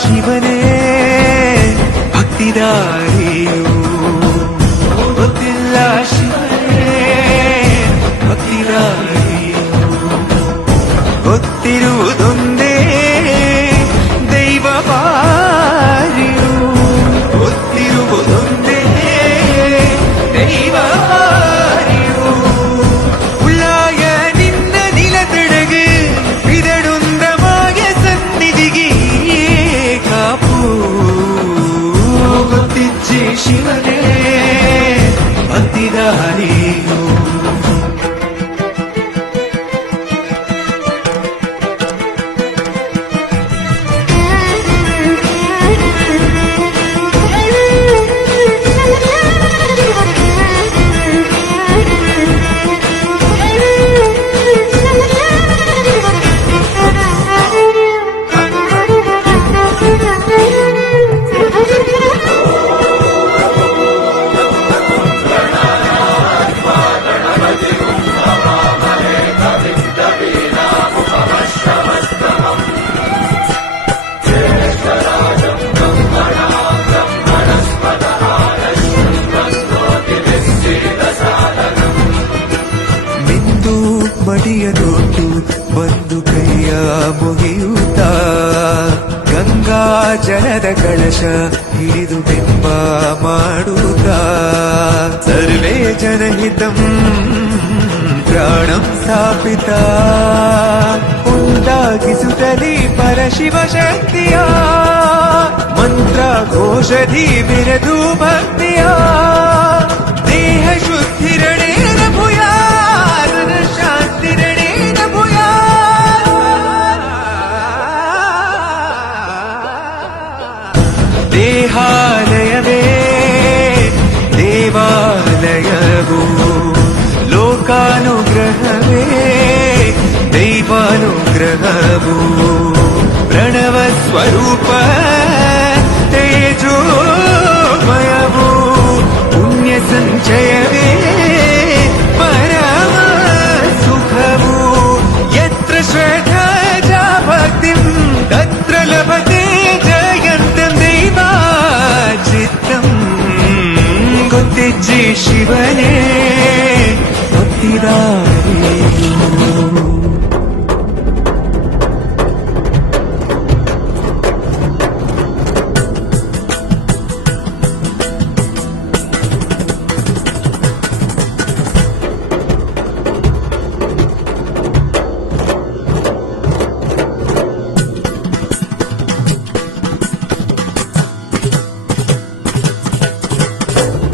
ಶಿವನೇ ಭಕ್ತಿದಾರಿಯು ಗೊತ್ತಿಲ್ಲ ಶಿವನೇ ಭಕ್ತಿದಾರಿಯು ಗೊತ್ತಿರುವುದೊಂದೇ ದೈವ ಪಾರಿಯು ಗೊತ್ತಿರುವುದೊಂದೇ ದೈವ ಪಾರಿಯು ಉಳ್ಳಾಯ ನಿನ್ನ ನಿಲತಡೆಗೆ ಬಿದಡುಂದಮಾಯ ಸನ್ನಿಧಿಗೆ ಕಾಪು ಗೊತ್ತಿಜ್ಜೆ ಶಿವನೇ ಭಕ್ತಿದಾರಿಯು ಮಡಿಯದೊಟ್ಟು ಬಂದು ಕೈಯ ಮುಗಿಯುತ್ತ ಗಂಗಾ ಜಲದ ಕಳಶ ಹಿಡಿದು ಬಿಂಬ ಮಾಡುತ್ತ ಸರ್ವೇ ಜನಹಿತಂ ಪ್ರಾಣಂ ಸ್ಥಾಪಿತ ಉಂಟಾಗಿಸುತ್ತಲೇ ಪರಶಿವ ಶಕ್ತಿಯ ಮಂತ್ರ ಘೋಷಧಿ ಬಿರದು ಭಕ್ತಿಯ ದೇಹ ಶುದ್ಧಿರಣೇನ ಭೂಯಾ ದೇಹಾಲಯವೇ ದೇವಾಲಯವು ಲೋಕಾನುಗ್ರಹವೇ ದೈವಾನುಗ್ರಹವು ಪ್ರಣವ ಸ್ವರೂಪ ತೇಜೋಮಯವು ಪುಣ್ಯ ಸಂಚಯವೇ ಪರಮ ಸುಖವು ಯತ್ರ ಶ್ರದ್ಧಾ ಭಕ್ತಿಂ ತತ್ರ ಲಭತೆ ಗೊತ್ತಿಜ್ಜಿ ಶಿವನೇ ಭಕ್ತಿದಾರಿಯು